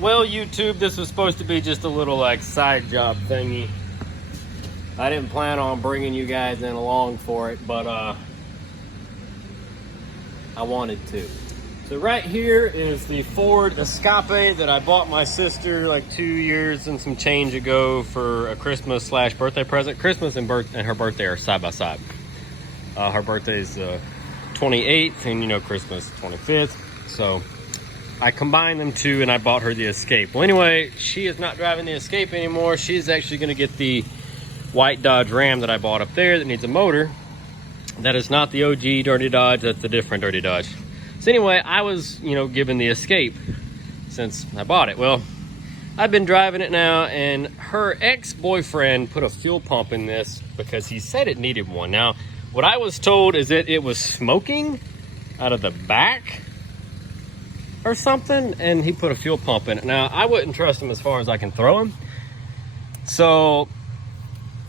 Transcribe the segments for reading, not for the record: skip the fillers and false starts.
Well, YouTube, this was supposed to be just a little like side job thingy. I didn't plan on bringing you guys in along for it, but I wanted to. So right here is the Ford Escape that I bought my sister like 2 years and some change ago for a Christmas/birthday present. Christmas and her birthday are side by side. Her birthday's 28th, and you know Christmas 25th. So I combined them two and I bought her the Escape. Well, anyway, she is not driving the Escape anymore. She's actually going to get the white Dodge Ram that I bought up there that needs a motor. That is not the OG Dirty Dodge. That's a different Dirty Dodge. So anyway, I was, given the Escape since I bought it. Well, I've been driving it now, and her ex-boyfriend put a fuel pump in this because he said it needed one. Now, what I was told is that it was smoking out of the back or something, and he put a fuel pump in it. Now, I wouldn't trust him as far as I can throw him. So,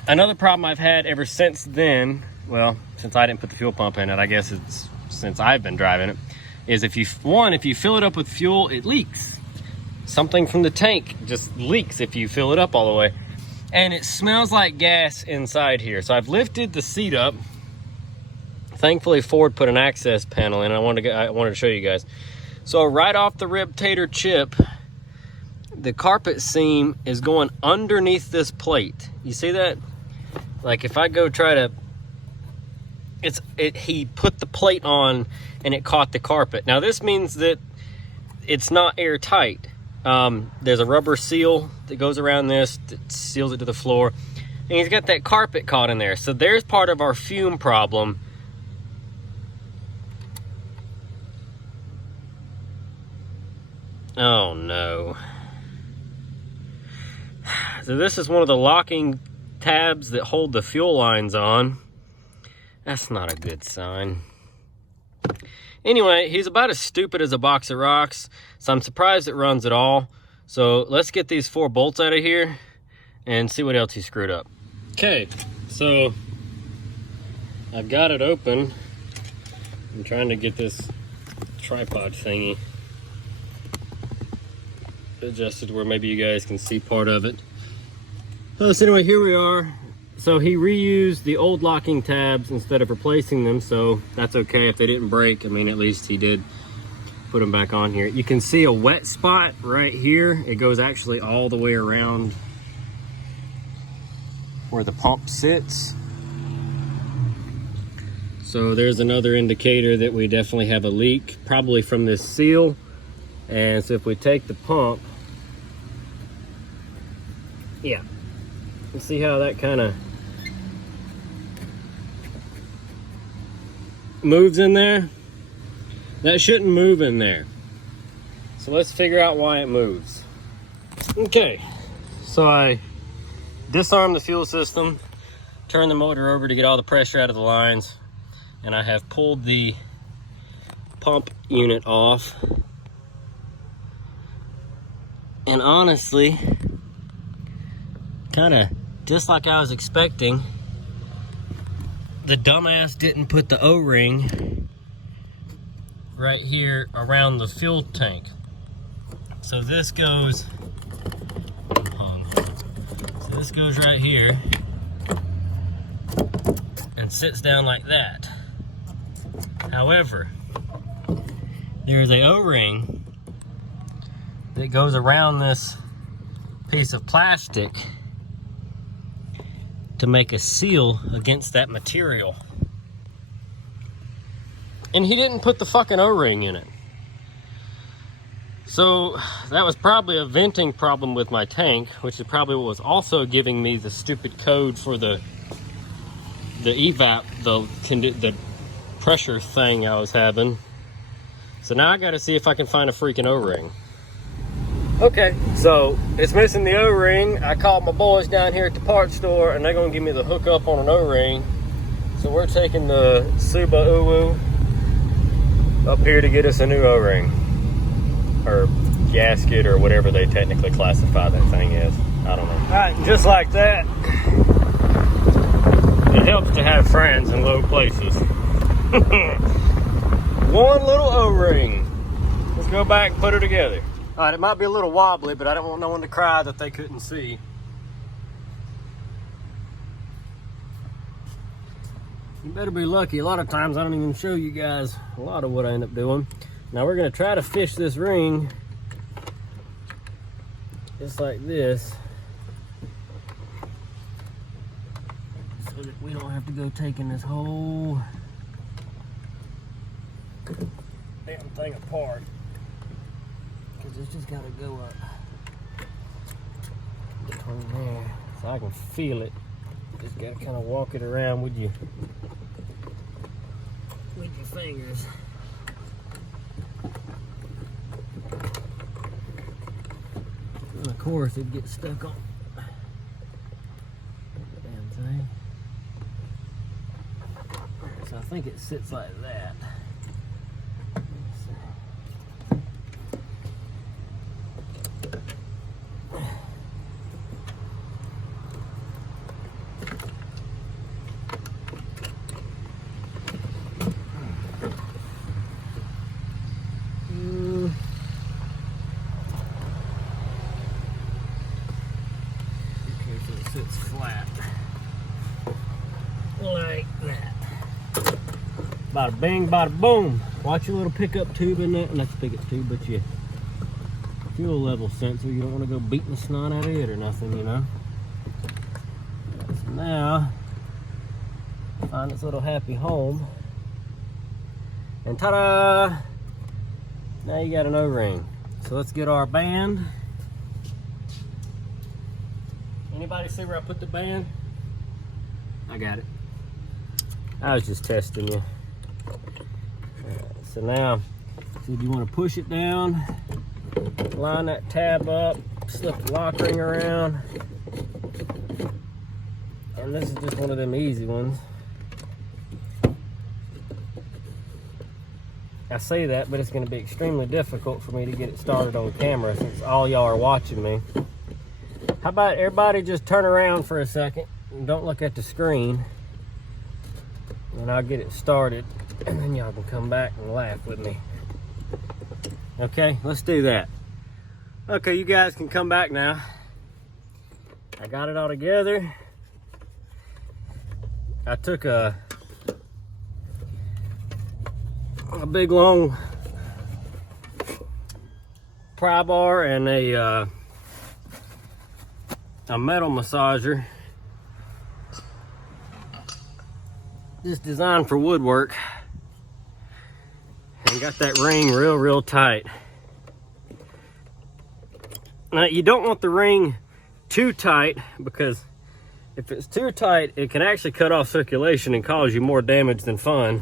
another problem I've had ever since then, well, since I didn't put the fuel pump in it, I guess it's since I've been driving it, is if you fill it up with fuel, it leaks. Something from the tank just leaks if you fill it up all the way. And it smells like gas inside here. So I've lifted the seat up. Thankfully, Ford put an access panel in. I wanted to show you guys. So right off the rib-tator chip, the carpet seam is going underneath this plate. You see that? Like if I go try to, he put the plate on and it caught the carpet. Now this means that it's not airtight. There's a rubber seal that goes around this that seals it to the floor. And he's got that carpet caught in there. So there's part of our fume problem. Oh no. So this is one of the locking tabs that hold the fuel lines on. That's not a good sign. Anyway, he's about as stupid as a box of rocks, so I'm surprised it runs at all. So let's get these 4 bolts out of here and see what else he screwed up. Okay, so I've got it open. I'm trying to get this tripod thingy adjusted where maybe you guys can see part of it. So anyway, here we are. So he reused the old locking tabs instead of replacing them, so that's okay if they didn't break. I mean, at least he did put them back on here. You can see a wet spot right here. It goes actually all the way around where the pump sits. So there's another indicator that we definitely have a leak, probably from this seal. And so if we take the pump, yeah, you see how that kind of moves in there? That shouldn't move in there. So let's figure out why it moves. Okay, so I disarmed the fuel system, turned the motor over to get all the pressure out of the lines, and I have pulled the pump unit off. And honestly, kind of just like I was expecting, the dumbass didn't put the O-ring right here around the fuel tank. So this goes, right here and sits down like that. However, there's a O-ring that goes around this piece of plastic to make a seal against that material. And he didn't put the fucking O-ring in it. So that was probably a venting problem with my tank, which is probably what was also giving me the stupid code for the evap, the pressure thing I was having. So now I gotta see if I can find a freaking O-ring. Okay, so it's missing the O-ring. I called my boys down here at the parts store and they're gonna give me the hookup on an O-ring. So we're taking the Subaru up here to get us a new O-ring. Or gasket or whatever they technically classify that thing as. I don't know. Alright, just like that. It helps to have friends in low places. One little O-ring. Let's go back and put her together. All right, it might be a little wobbly, but I don't want no one to cry that they couldn't see. You better be lucky. A lot of times I don't even show you guys a lot of what I end up doing. Now we're gonna try to fish this ring just like this, so that we don't have to go taking this whole damn thing apart. Because it's just gotta go up between there, so I can feel it. Just gotta kind of walk it around with your fingers. And of course it gets stuck on the damn thing. So I think it sits like that. Sits flat like that. Bada bing, bada boom. Watch your little pickup tube in there. Not the pickup tube, but your fuel level sensor. You don't want to go beating the snot out of it or nothing, you know. So now, find its little happy home, and ta-da! Now you got an O-ring. So let's get our band. Anybody see where I put the band? I got it. I was just testing you. Right, so now, so you want to push it down, line that tab up, slip the lock ring around, and this is just one of them easy ones. I say that, but it's going to be extremely difficult for me to get it started on camera since all y'all are watching me. How about everybody just turn around for a second and don't look at the screen, and I'll get it started, and then y'all can come back and laugh with me. Okay, let's do that. Okay, you guys can come back now. I got it all together. I took a big long pry bar and a metal massager, just designed for woodwork, and got that ring real tight. Now you don't want the ring too tight, because if it's too tight it can actually cut off circulation and cause you more damage than fun.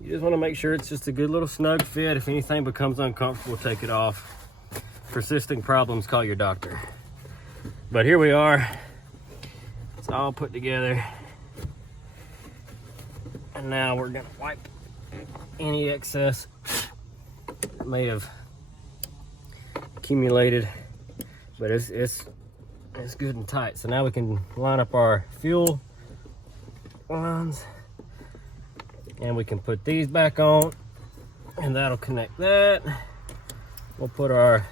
You just want to make sure it's just a good little snug fit. If anything becomes uncomfortable, take it off. Persisting problems, call your doctor. But here we are. It's all put together. And now we're gonna wipe any excess that may have accumulated. But it's good and tight. So now we can line up our fuel lines. And we can put these back on. And that'll connect that. We'll put our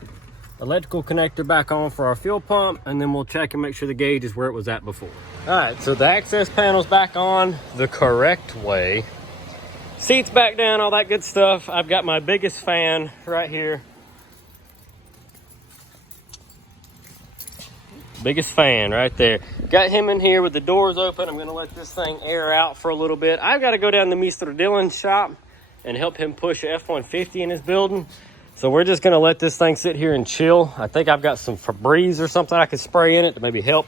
electrical connector back on for our fuel pump, and then we'll check and make sure the gauge is where it was at before. All right, so the access panel's back on the correct way. Seats back down, all that good stuff. I've got my biggest fan right here. Biggest fan right there. Got him in here with the doors open. I'm gonna let this thing air out for a little bit. I've got to go down to Mr. Dillon's shop and help him push a F-150 in his building. So we're just gonna let this thing sit here and chill. I think I've got some Febreze or something I could spray in it to maybe help.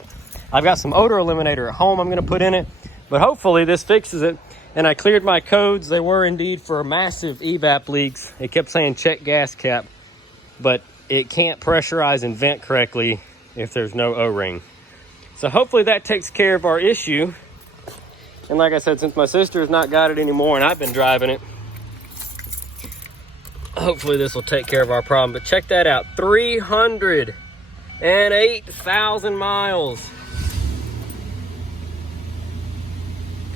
I've got some odor eliminator at home I'm gonna put in it, but hopefully this fixes it. And I cleared my codes. They were indeed for massive evap leaks. It kept saying check gas cap, but it can't pressurize and vent correctly if there's no O-ring. So hopefully that takes care of our issue. And like I said, since my sister has not got it anymore and I've been driving it, hopefully this will take care of our problem. But check that out, 308,000 miles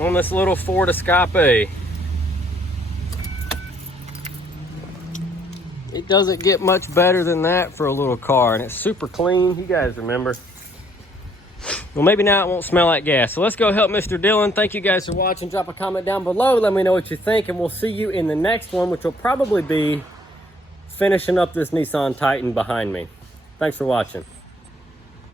on this little Ford Escape. It doesn't get much better than that for a little car, and it's super clean. You guys remember. Well, maybe now it won't smell like gas. So let's go help Mr. Dillon. Thank you guys for watching. Drop a comment down below. Let me know what you think, and we'll see you in the next one, which will probably be finishing up this Nissan Titan behind me. Thanks for watching.